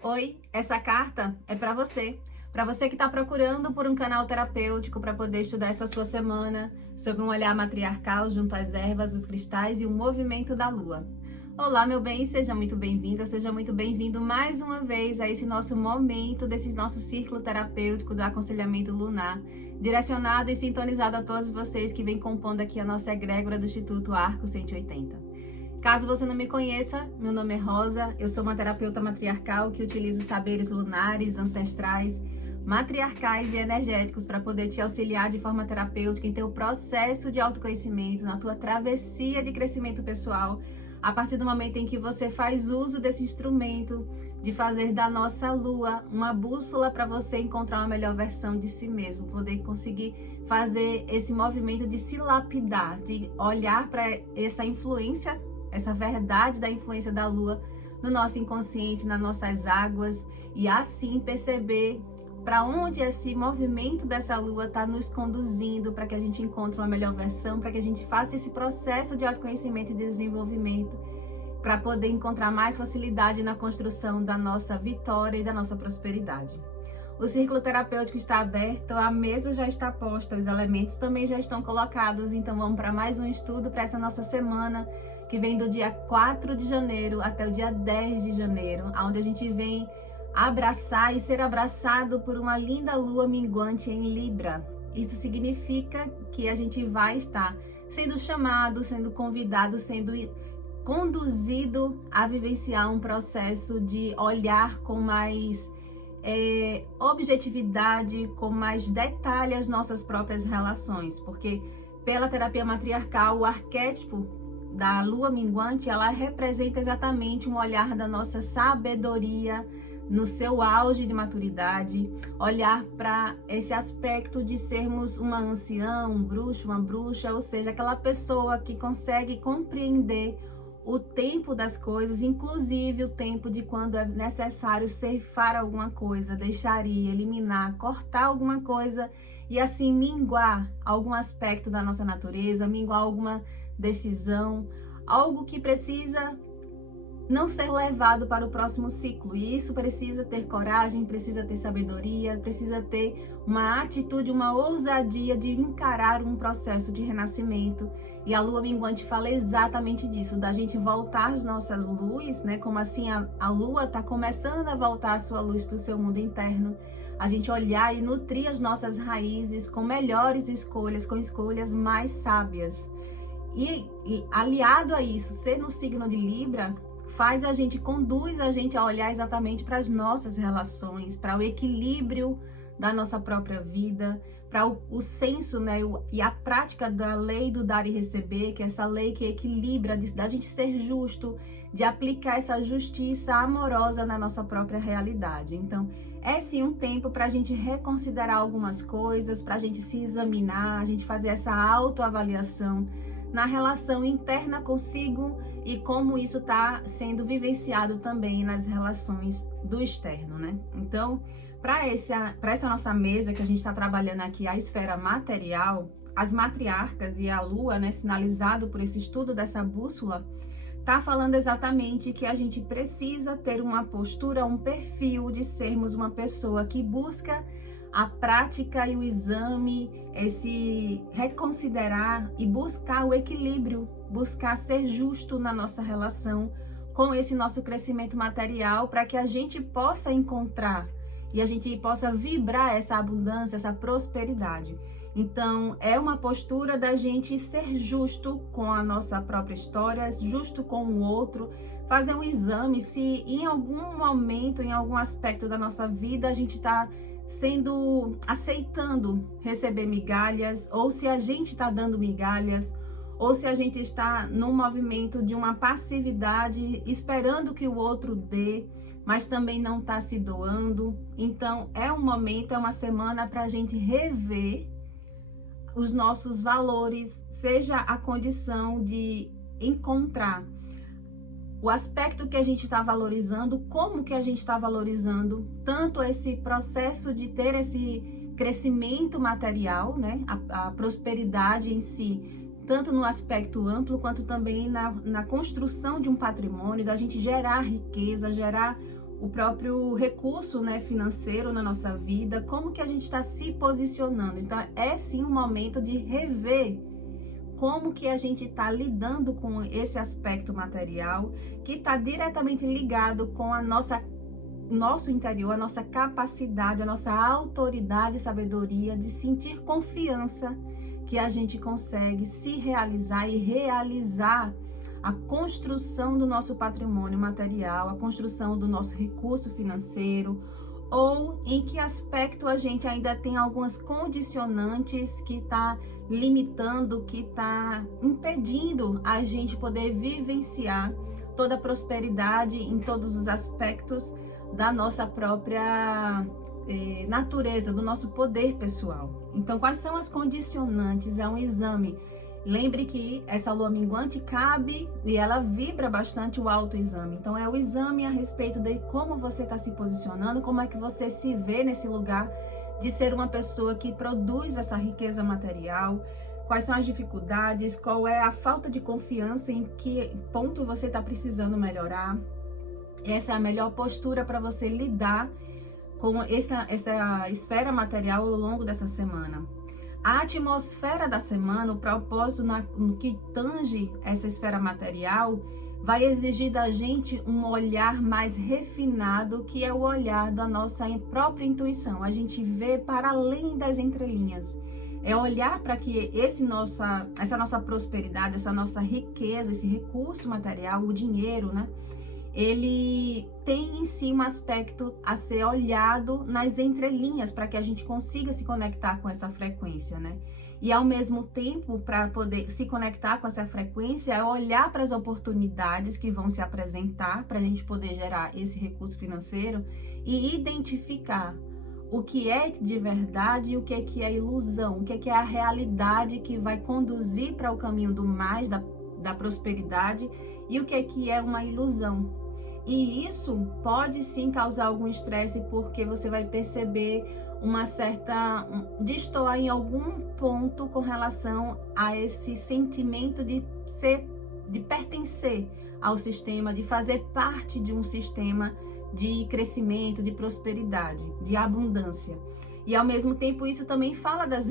Oi, essa carta é para você. Para você que está procurando por um canal terapêutico para poder estudar essa sua semana sobre um olhar matriarcal junto às ervas, os cristais e o movimento da lua. Olá, meu bem, seja muito bem-vinda, seja muito bem-vindo mais uma vez a esse nosso momento, desse nosso círculo terapêutico do aconselhamento lunar, direcionado e sintonizado a todos vocês que vêm compondo aqui a nossa egrégora do Instituto Arco 180. Caso você não me conheça, meu nome é Rosa, eu sou uma terapeuta matriarcal que utiliza os saberes lunares, ancestrais, matriarcais e energéticos para poder te auxiliar de forma terapêutica em teu processo de autoconhecimento, na tua travessia de crescimento pessoal, a partir do momento em que você faz uso desse instrumento de fazer da nossa lua uma bússola para você encontrar uma melhor versão de si mesmo, poder conseguir fazer esse movimento de se lapidar, de olhar para essa influência, essa verdade da influência da lua no nosso inconsciente, nas nossas águas, e assim perceber para onde esse movimento dessa lua está nos conduzindo para que a gente encontre uma melhor versão, para que a gente faça esse processo de autoconhecimento e desenvolvimento, para poder encontrar mais facilidade na construção da nossa vitória e da nossa prosperidade. O círculo terapêutico está aberto, a mesa já está posta, os elementos também já estão colocados, então vamos para mais um estudo para essa nossa semana, que vem do dia 4 de janeiro até o dia 10 de janeiro, onde a gente vem abraçar e ser abraçado por uma linda lua minguante em Libra. Isso significa que a gente vai estar sendo chamado, sendo convidado, sendo conduzido a vivenciar um processo de olhar com mais objetividade, com mais detalhe as nossas próprias relações, porque pela terapia matriarcal, o arquétipo da lua minguante, ela representa exatamente um olhar da nossa sabedoria no seu auge de maturidade, olhar para esse aspecto de sermos uma anciã, um bruxo, uma bruxa, ou seja, aquela pessoa que consegue compreender o tempo das coisas, inclusive o tempo de quando é necessário ceifar alguma coisa, deixar ir, eliminar, cortar alguma coisa e assim minguar algum aspecto da nossa natureza, minguar alguma decisão, algo que precisa não ser levado para o próximo ciclo. E isso precisa ter coragem, precisa ter sabedoria, precisa ter uma atitude, uma ousadia de encarar um processo de renascimento. E a lua minguante fala exatamente disso, da gente voltar as nossas luzes, né? Como assim a lua está começando a voltar a sua luz para o seu mundo interno. A gente olhar e nutrir as nossas raízes com melhores escolhas, com escolhas mais sábias. E aliado a isso, ser no signo de Libra, conduz a gente a olhar exatamente para as nossas relações, para o equilíbrio da nossa própria vida, para o senso, né, e a prática da lei do dar e receber, que é essa lei que equilibra, da gente ser justo, de aplicar essa justiça amorosa na nossa própria realidade. Então, é sim um tempo para a gente reconsiderar algumas coisas, para a gente se examinar, a gente fazer essa autoavaliação na relação interna consigo e como isso está sendo vivenciado também nas relações do externo, né? Então, para essa nossa mesa que a gente está trabalhando aqui, a esfera material, as matriarcas e a lua, né, sinalizado por esse estudo dessa bússola, tá falando exatamente que a gente precisa ter uma postura, um perfil de sermos uma pessoa que busca a prática e o exame, esse reconsiderar e buscar o equilíbrio, buscar ser justo na nossa relação com esse nosso crescimento material, para que a gente possa encontrar e a gente possa vibrar essa abundância, essa prosperidade. Então, é uma postura da gente ser justo com a nossa própria história, justo com o outro, fazer um exame se em algum momento, em algum aspecto da nossa vida, a gente está aceitando receber migalhas, ou se a gente está dando migalhas, ou se a gente está num movimento de uma passividade, esperando que o outro dê, mas também não está se doando. Então, é um momento, é uma semana para a gente rever os nossos valores, seja a condição de encontrar o aspecto que a gente está valorizando, como que a gente está valorizando, tanto esse processo de ter esse crescimento material, né, a prosperidade em si, tanto no aspecto amplo, quanto também na construção de um patrimônio, da gente gerar riqueza, gerar o próprio recurso, né, financeiro na nossa vida, como que a gente está se posicionando. Então, é sim um momento de rever como que a gente está lidando com esse aspecto material, que está diretamente ligado com a nosso interior, a nossa capacidade, a nossa autoridade e sabedoria de sentir confiança que a gente consegue se realizar e realizar a construção do nosso patrimônio material, a construção do nosso recurso financeiro, ou em que aspecto a gente ainda tem algumas condicionantes que está limitando, que está impedindo a gente poder vivenciar toda a prosperidade em todos os aspectos da nossa própria natureza, do nosso poder pessoal. Então, quais são as condicionantes? É um exame. Lembre que essa lua minguante cabe e ela vibra bastante o autoexame. Então, é o exame a respeito de como você está se posicionando, como é que você se vê nesse lugar de ser uma pessoa que produz essa riqueza material, quais são as dificuldades, qual é a falta de confiança, em que ponto você está precisando melhorar. Essa é a melhor postura para você lidar com essa esfera material ao longo dessa semana. A atmosfera da semana, o propósito no que tange essa esfera material, vai exigir da gente um olhar mais refinado, que é o olhar da nossa própria intuição. A gente vê para além das entrelinhas. É olhar para que essa nossa prosperidade, essa nossa riqueza, esse recurso material, o dinheiro, né? Ele tem em si um aspecto a ser olhado nas entrelinhas para que a gente consiga se conectar com essa frequência, né? E ao mesmo tempo, para poder se conectar com essa frequência, é olhar para as oportunidades que vão se apresentar para a gente poder gerar esse recurso financeiro e identificar o que é de verdade e o que é ilusão, o que é a realidade que vai conduzir para o caminho do mais, da prosperidade, e o que é uma ilusão. E isso pode sim causar algum estresse, porque você vai perceber uma certa destoar em algum ponto com relação a esse sentimento de pertencer ao sistema, de fazer parte de um sistema de crescimento, de prosperidade, de abundância. E ao mesmo tempo isso também fala das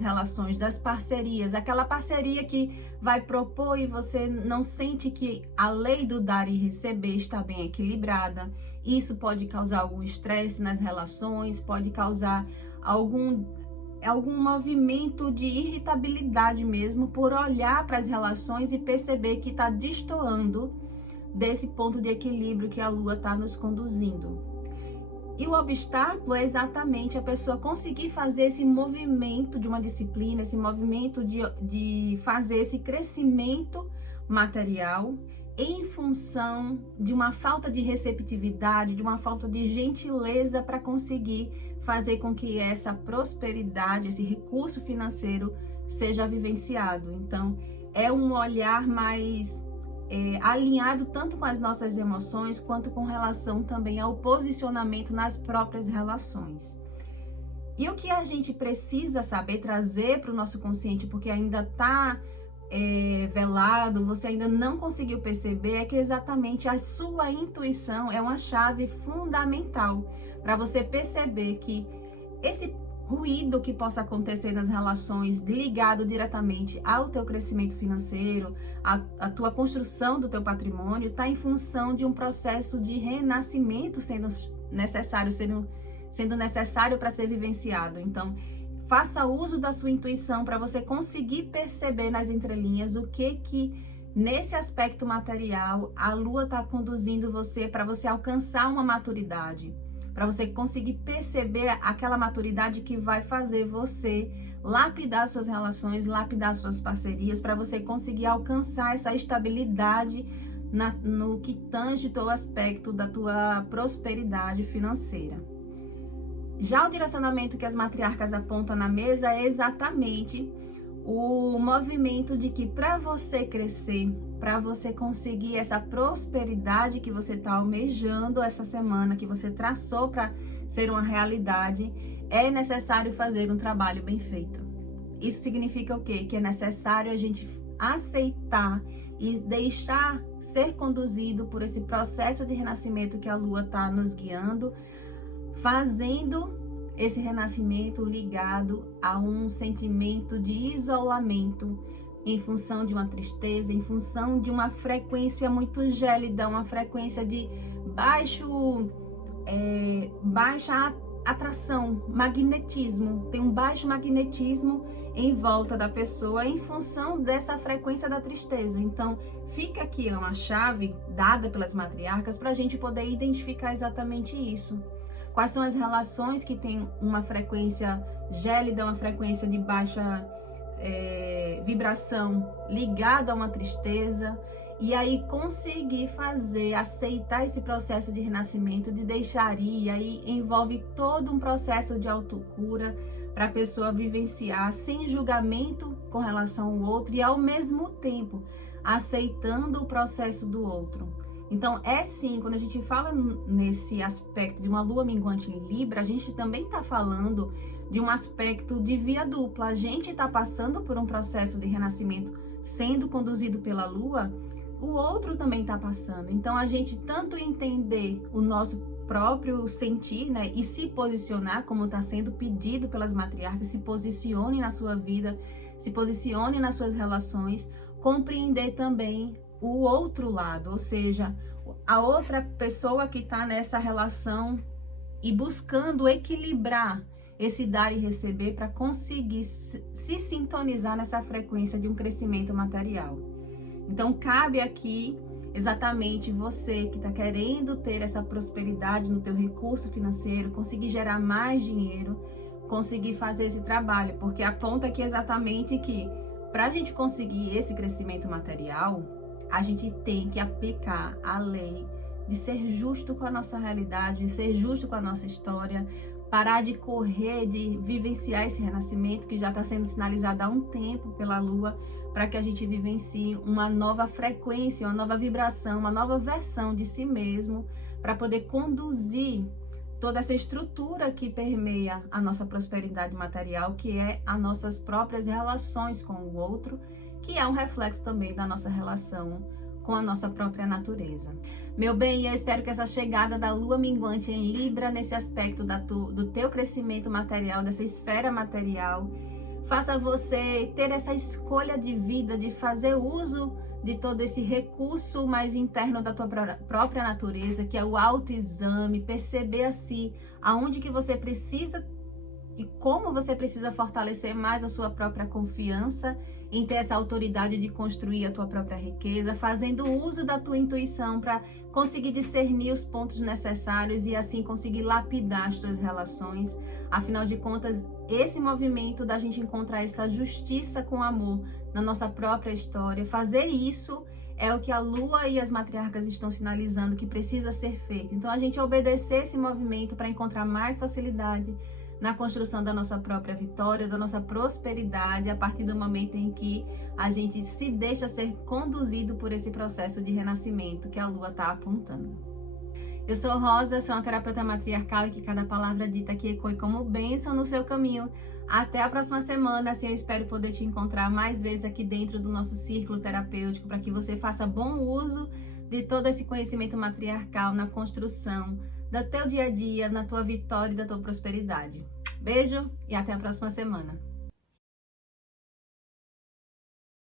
relações, das parcerias, aquela parceria que vai propor e você não sente que a lei do dar e receber está bem equilibrada. Isso pode causar algum estresse nas relações, pode causar algum movimento de irritabilidade mesmo por olhar para as relações e perceber que está destoando desse ponto de equilíbrio que a Lua está nos conduzindo. E o obstáculo é exatamente a pessoa conseguir fazer esse movimento de uma disciplina, esse movimento de fazer esse crescimento material em função de uma falta de receptividade, de uma falta de gentileza para conseguir fazer com que essa prosperidade, esse recurso financeiro seja vivenciado. Então, é um olhar mais alinhado tanto com as nossas emoções quanto com relação também ao posicionamento nas próprias relações. E o que a gente precisa saber trazer para o nosso consciente, porque ainda está velado, você ainda não conseguiu perceber, é que exatamente a sua intuição é uma chave fundamental para você perceber que esse ruído que possa acontecer nas relações ligado diretamente ao teu crescimento financeiro, a tua construção do teu patrimônio, está em função de um processo de renascimento sendo necessário para ser vivenciado. Então, faça uso da sua intuição para você conseguir perceber nas entrelinhas o que nesse aspecto material a Lua está conduzindo você para você alcançar uma maturidade, para você conseguir perceber aquela maturidade que vai fazer você lapidar suas relações, lapidar suas parcerias, para você conseguir alcançar essa estabilidade no que tange o teu aspecto da tua prosperidade financeira. Já o direcionamento que as matriarcas apontam na mesa é exatamente o movimento de que para você crescer, para você conseguir essa prosperidade que você está almejando essa semana, que você traçou para ser uma realidade, é necessário fazer um trabalho bem feito. Isso significa o quê? Que é necessário a gente aceitar e deixar ser conduzido por esse processo de renascimento que a Lua está nos guiando, fazendo esse renascimento ligado a um sentimento de isolamento em função de uma tristeza, em função de uma frequência muito gélida, uma frequência de baixa atração, magnetismo. Tem um baixo magnetismo em volta da pessoa em função dessa frequência da tristeza. Então, fica aqui uma chave dada pelas matriarcas para a gente poder identificar exatamente isso. Quais são as relações que têm uma frequência gélida, uma frequência de baixa vibração ligada a uma tristeza, e aí conseguir aceitar esse processo de renascimento, de deixar ir, e aí envolve todo um processo de autocura para a pessoa vivenciar sem julgamento com relação ao outro e ao mesmo tempo aceitando o processo do outro. Então sim, quando a gente fala nesse aspecto de uma lua minguante em Libra, a gente também está falando de um aspecto de via dupla. A gente está passando por um processo de renascimento sendo conduzido pela lua, o outro também está passando. Então a gente tanto entender o nosso próprio sentir, né, e se posicionar como está sendo pedido pelas matriarcas, se posicione na sua vida, se posicione nas suas relações, compreender também o outro lado, ou seja, a outra pessoa que está nessa relação e buscando equilibrar esse dar e receber para conseguir se sintonizar nessa frequência de um crescimento material. Então cabe aqui exatamente você que está querendo ter essa prosperidade no teu recurso financeiro, conseguir gerar mais dinheiro, conseguir fazer esse trabalho, porque aponta aqui exatamente que para a gente conseguir esse crescimento material, a gente tem que aplicar a lei de ser justo com a nossa realidade, de ser justo com a nossa história, parar de correr, de vivenciar esse renascimento que já está sendo sinalizado há um tempo pela Lua, para que a gente vivencie uma nova frequência, uma nova vibração, uma nova versão de si mesmo, para poder conduzir toda essa estrutura que permeia a nossa prosperidade material, que é as nossas próprias relações com o outro, que é um reflexo também da nossa relação com a nossa própria natureza. Meu bem, eu espero que essa chegada da lua minguante em Libra, nesse aspecto do teu crescimento material, dessa esfera material, faça você ter essa escolha de vida, de fazer uso de todo esse recurso mais interno da tua própria natureza, que é o autoexame, perceber assim, aonde que você precisa e como você precisa fortalecer mais a sua própria confiança em ter essa autoridade de construir a tua própria riqueza, fazendo uso da tua intuição para conseguir discernir os pontos necessários e assim conseguir lapidar as tuas relações. Afinal de contas, esse movimento da gente encontrar essa justiça com amor na nossa própria história, fazer isso é o que a Lua e as matriarcas estão sinalizando que precisa ser feito. Então a gente obedecer esse movimento para encontrar mais facilidade na construção da nossa própria vitória, da nossa prosperidade, a partir do momento em que a gente se deixa ser conduzido por esse processo de renascimento que a Lua está apontando. Eu sou Rosa, sou uma terapeuta matriarcal e que cada palavra dita aqui ecoe como bênção no seu caminho. Até a próxima semana, assim eu espero poder te encontrar mais vezes aqui dentro do nosso círculo terapêutico, para que você faça bom uso de todo esse conhecimento matriarcal na construção do teu dia a dia, na tua vitória e da tua prosperidade. Beijo e até a próxima semana.